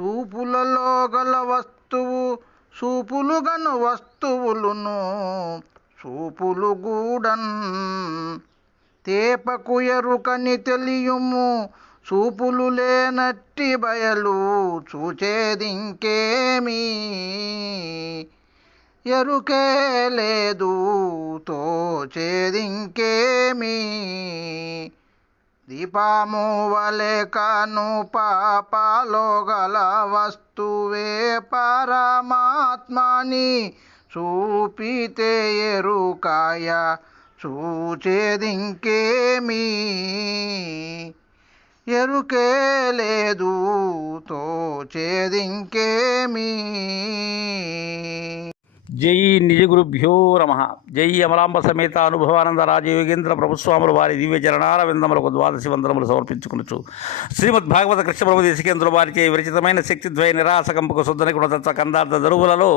చూపులలో గల వస్తువు చూపులుగను వస్తువులును చూపులు గూడన్. తేపకు ఎరుకని తెలియుము చూపులు లేనట్టి బయలు చూచేదింకేమీ? ఎరుకే లేదు తోచేదింకేమీ? దీపము వలె కను పాపాలో గల వస్తువే పరమాత్మని చూపితే ఎరుకాయ చూచేదింకేమీ? ఎరుకే లేదు తోచేదింకేమీ? జై నిజ గురుభ్యో నమ. జై అమలాంబ సమేత అనుభవానంద రాజయోగేంద్ర ప్రభుస్వాములు వారి దివ్య చరణాల విందములకు ద్వాదశి వందనములు సమర్పించుకునొచ్చు శ్రీమద్ భాగవత కృష్ణ ప్రభు వారిచే విరచితమైన శక్తిద్వయ నిరాసకంపక శుద్ధని గుణతత్వ కందార్థ దరువులలో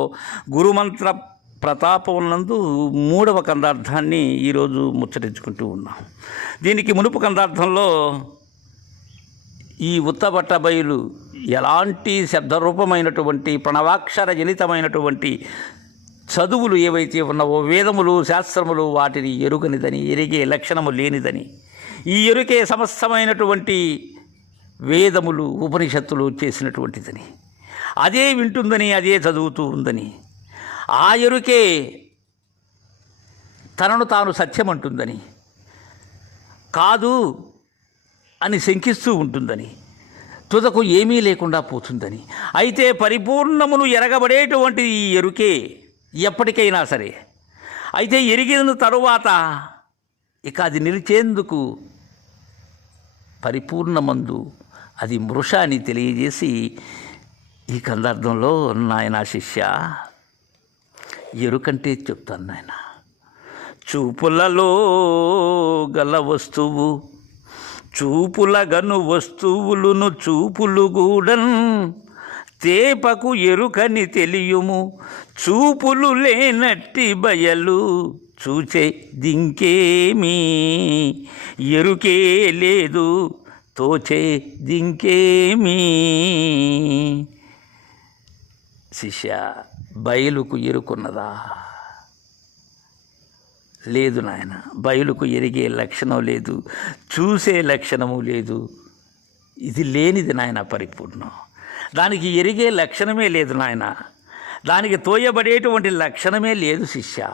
గురుమంత్ర ప్రతాపమునందు మూడవ కందార్థాన్ని ఈరోజు ముచ్చటించుకుంటూ ఉన్నాం. దీనికి మునుపు కందార్థంలో ఈ ఉత్తబట్ట బయలు ఎలాంటి శబ్దరూపమైనటువంటి ప్రణవాక్షర జనితమైనటువంటి చదువులు ఏవైతే ఉన్నావో వేదములు శాస్త్రములు వాటిని ఎరుగనిదని ఎరిగే లక్షణము లేనిదని ఈ ఎరుకే సమస్తమైనటువంటి వేదములు ఉపనిషత్తులు చేసినటువంటిదని అదే వింటుందని అదే చదువుతూ ఉందని ఆ ఎరుకే తనను తాను సత్యం అంటుందని కాదు అని శంకిస్తూ ఉంటుందని తుదకు ఏమీ లేకుండా పోతుందని అయితే పరిపూర్ణమును ఎరగబడేటువంటి ఈ ఎరుకే ఎప్పటికైనా సరే. అయితే ఎరిగిన తరువాత ఇక అది నిలిచేందుకు పరిపూర్ణమందు అది మృష అని తెలియజేసి ఈ కందార్థంలో నాయన శిష్య ఎరుకంటే చెప్తాను నాయన చూపులలో గల వస్తువు చూపుల గను వస్తువులును చూపులు గూడన్ తేపకు ఎరుకని తెలియుము. చూపులు లేనట్టి బయలు చూచే దింకేమీ. ఎరుకే లేదు తోచే దింకేమీ. శిష్య బయలుకు ఎరుకున్నదా? లేదు నాయన బయలుకు ఎరిగే లక్షణం లేదు చూసే లక్షణము లేదు. ఇది లేనిది నాయన పరిపూర్ణం. దానికి ఎరిగే లక్షణమే లేదు నాయన. దానికి తోయబడేటువంటి లక్షణమే లేదు శిష్య.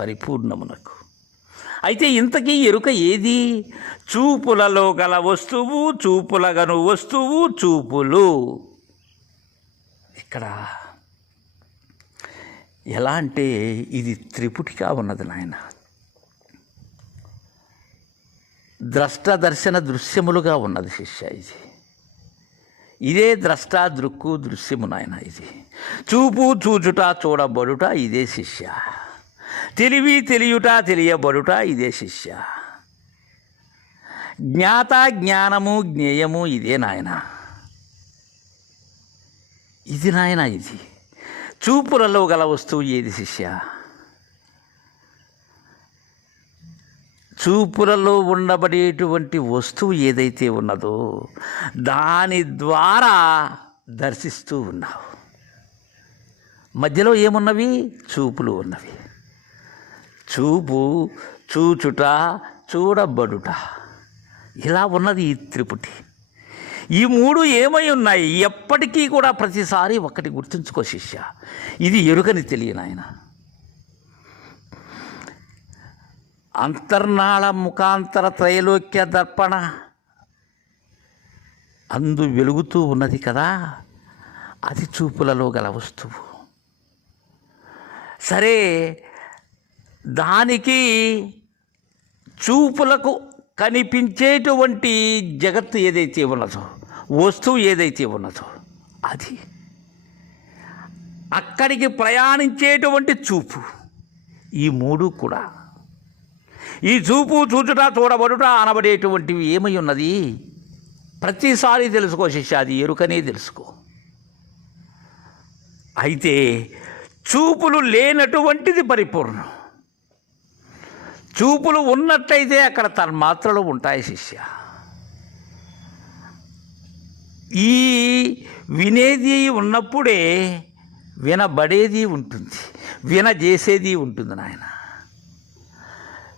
పరిపూర్ణమునకు. అయితే ఇంతకీ ఎరుక ఏది? చూపులలో గల వస్తువు చూపులగను వస్తువు చూపులు. ఇక్కడ ఎలా అంటే ఇది త్రిపుటిగా ఉన్నది నాయన. ద్రష్ట దర్శన దృశ్యములుగా ఉన్నది శిష్య ఇది. ఇదే ద్రష్ట దృక్కు దృశ్యము నాయన ఇది. చూపు చూచుట చూడబడుట ఇదే శిష్య. తెలివి తెలియుట తెలియబడుట ఇదే శిష్య. జ్ఞాత జ్ఞానము జ్ఞేయము ఇదే నాయన. ఇది నాయన ఇది. చూపులలో గల వస్తువు ఏది శిష్య? చూపులలో ఉండబడేటువంటి వస్తువు ఏదైతే ఉన్నదో దాని ద్వారా దర్శిస్తూ ఉన్నావు. మధ్యలో ఏమున్నవి? చూపులు ఉన్నవి. చూపు చూచుట చూడబడుట. ఇలా ఉన్నది ఈ త్రిపుటి. ఈ మూడు ఏమై ఉన్నాయి? ఎప్పటికీ కూడా ప్రతిసారి ఒక్కటి గుర్తుంచుకో శిష్య. ఇది ఎరుకని తెలియనాయన. అంతర్నాళ ముఖాంతర త్రైలోక్య దర్పణ అందు వెలుగుతూ ఉన్నది కదా అది చూపులలో గల వస్తువు. సరే దానికి చూపులకు కనిపించేటువంటి జగత్తు ఏదైతే ఉన్నదో వస్తువు ఏదైతే ఉన్నదో అది అక్కడికి ప్రయాణించేటువంటి చూపు. ఈ మూడు కూడా ఈ చూపు చూచుట చూడబడుట అనబడేటువంటివి ఏమై ఉన్నది? ప్రతిసారి తెలుసుకో శిష్య అది ఎరుకనే తెలుసుకో. అయితే చూపులు లేనటువంటిది పరిపూర్ణం. చూపులు ఉన్నట్టయితే అక్కడ తన్మాత్రలు ఉంటాయి శిష్య. ఈ వినేది ఉన్నప్పుడే వినబడేది ఉంటుంది వినజేసేది ఉంటుంది నాయన.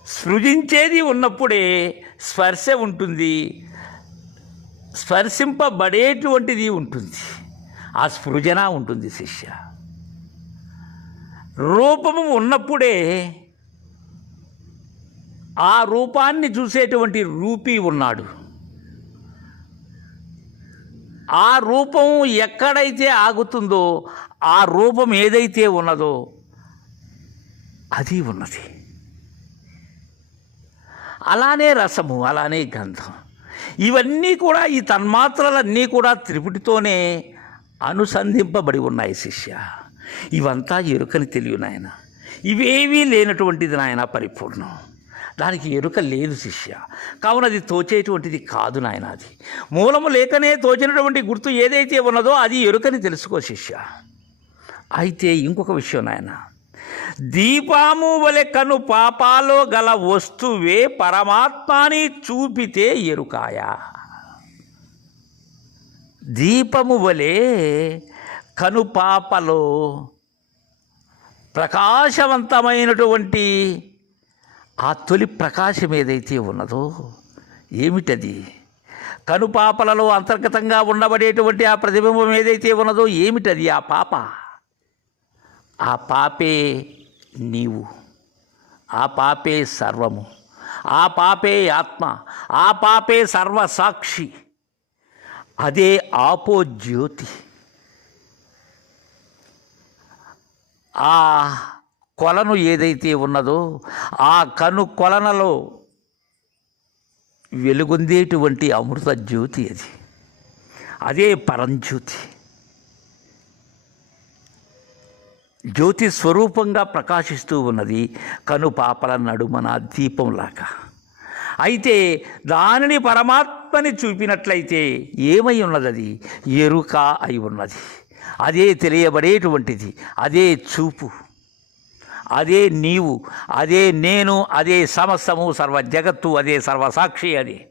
సృజించేది ఉన్నప్పుడే స్పర్శ ఉంటుంది. స్పర్శింపబడేటువంటిది ఉంటుంది. ఆ స్పృజన ఉంటుంది శిష్య. రూపము ఉన్నప్పుడే ఆ రూపాన్ని చూసేటువంటి రూపీ ఉన్నాడు. ఆ రూపం ఎక్కడైతే ఆగుతుందో ఆ రూపం ఏదైతే ఉన్నదో అది ఉన్నది. అలానే రసము అలానే గంధం. ఇవన్నీ కూడా ఈ తన్మాత్రలన్నీ కూడా త్రిపుటితోనే అనుసంధింపబడి ఉన్నాయి శిష్య. ఇవంతా ఎరుకని తెలియ నాయన. ఇవేవీ లేనటువంటిది నాయన పరిపూర్ణం. దానికి ఎరుక లేదు శిష్య. కావున అది తోచేటువంటిది కాదు నాయన అది. మూలము లేకనే తోచినటువంటి గుర్తు ఏదైతే ఉన్నదో అది ఎరుకని తెలుసుకో శిష్య. అయితే ఇంకొక విషయం నాయన. దీపాము వలె కను పాపాలో గల వస్తువే పరమాత్మాని చూపితే ఎరుకాయ. దీపము వలె కను పాపలో ప్రకాశవంతమైనటువంటి ఆ తొలి ప్రకాశం ఏదైతే ఉన్నదో ఏమిటది? కనుపాపలలో అంతర్గతంగా ఉండబడేటువంటి ఆ ప్రతిబింబం ఏదైతే ఉన్నదో ఏమిటది ఆ పాప? ఆ పాపే నీవు. ఆ పాపే సర్వము. ఆ పాపే ఆత్మ. ఆ పాపే సర్వసాక్షి. అదే ఆపో జ్యోతి ఆ కొలను ఏదైతే ఉన్నదో ఆ కను కొలనలో వెలుగొందేటువంటి అమృత జ్యోతి అది. అదే పరంజ్యోతి. జ్యోతి స్వరూపంగా ప్రకాశిస్తూ ఉన్నది కనుపాపల నడుమన దీపంలాగా. అయితే దానిని పరమాత్మని చూపినట్లయితే ఏమై ఉన్నది అది ఎరుక అయి ఉన్నది. అదే తెలియబడేటువంటిది. అదే చూపు. అదే నీవు. అదే నేను. అదే సమస్తము సర్వ జగత్తు అదే సర్వసాక్షి అది.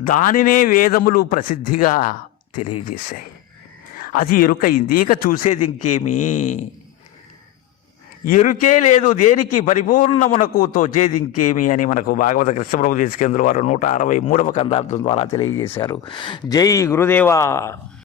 దానినే వేదములు ప్రసిద్ధిగా తెలియజేశాయి. అది ఎరుకైంది ఇక చూసేది ఇంకేమీ? ఎరుకే లేదు దేనికి పరిపూర్ణమునకు తోచేది ఇంకేమి అని మనకు భాగవత కృష్ణప్రభు దేశకేంద్ర వారు నూట అరవై మూడవ కందార్థం ద్వారా తెలియజేశారు. జై గురుదేవా!